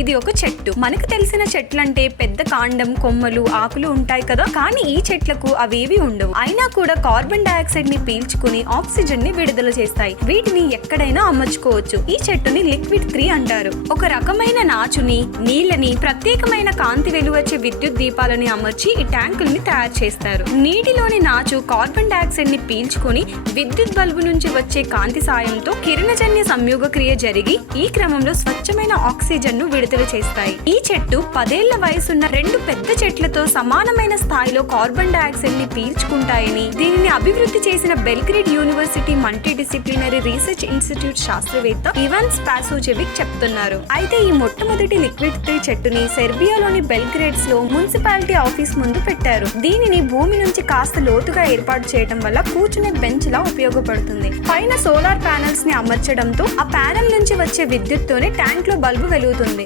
ఇది ఒక చెట్టు. మనకు తెలిసిన చెట్లంటే పెద్ద కాండం, కొమ్మలు, ఆకులు ఉంటాయి కదా. కానీ ఈ చెట్లకు అవేవి ఉండవు. అయినా కూడా కార్బన్ డైఆక్సైడ్ ని పీల్చుకుని ఆక్సిజన్ ని విడుదల చేస్తాయి. వీటిని ఎక్కడైనా అమర్చుకోవచ్చు. ఈ చెట్టుని లిక్విడ్ ట్రీ అంటారు. ఒక రకమైన నాచుని, నీళ్ళని, ప్రత్యేకమైన కాంతి వెలువచ్చే విద్యుత్ దీపాలని అమర్చి ఈ ట్యాంకుల్ని తయారు చేస్తారు. నీటిలోని నాచు కార్బన్ డైఆక్సైడ్ ని పీల్చుకుని విద్యుత్ బల్బు నుంచి వచ్చే కాంతి సాయంతో కిరణజన్య సంయోగ క్రియ జరిగి ఈ క్రమంలో స్వచ్ఛమైన ఆక్సిజన్ ను విడుదల చేస్తాయి. ఈ చెట్టు 10 ఏళ్ల వయసున్న 2 పెద్ద చెట్లతో సమానమైన స్థాయిలో కార్బన్ డైఆక్సైడ్ ని పీల్చుకుంటాయని దీనిని అభివృద్ధి చేసిన Belgrade university multi disciplinary research institute శాస్త్రవేత్త ఇవాన్ స్పాసోజెవిక్ చెప్తున్నారు. అయితే ఈ మొట్టమొదటి లిక్విడ్ ట్రీ చెట్టుని సెర్బియాలోని బెల్గ్రేడ్స్ లో మున్సిపాలిటీ ఆఫీస్ ముందు పెట్టారు. దీనిని భూమి నుంచి కాస్త లోతుగా ఏర్పాటు చేయడం వల్ల కూర్చునే బెంచ్ లా ఉపయోగపడుతుంది. పైన సోలార్ ప్యానెల్స్ ని అమర్చడంతో ఆ ప్యానెల్ నుంచి వచ్చే విద్యుత్తోనే ట్యాంక్ లో బల్బు వెలుగుతుంది.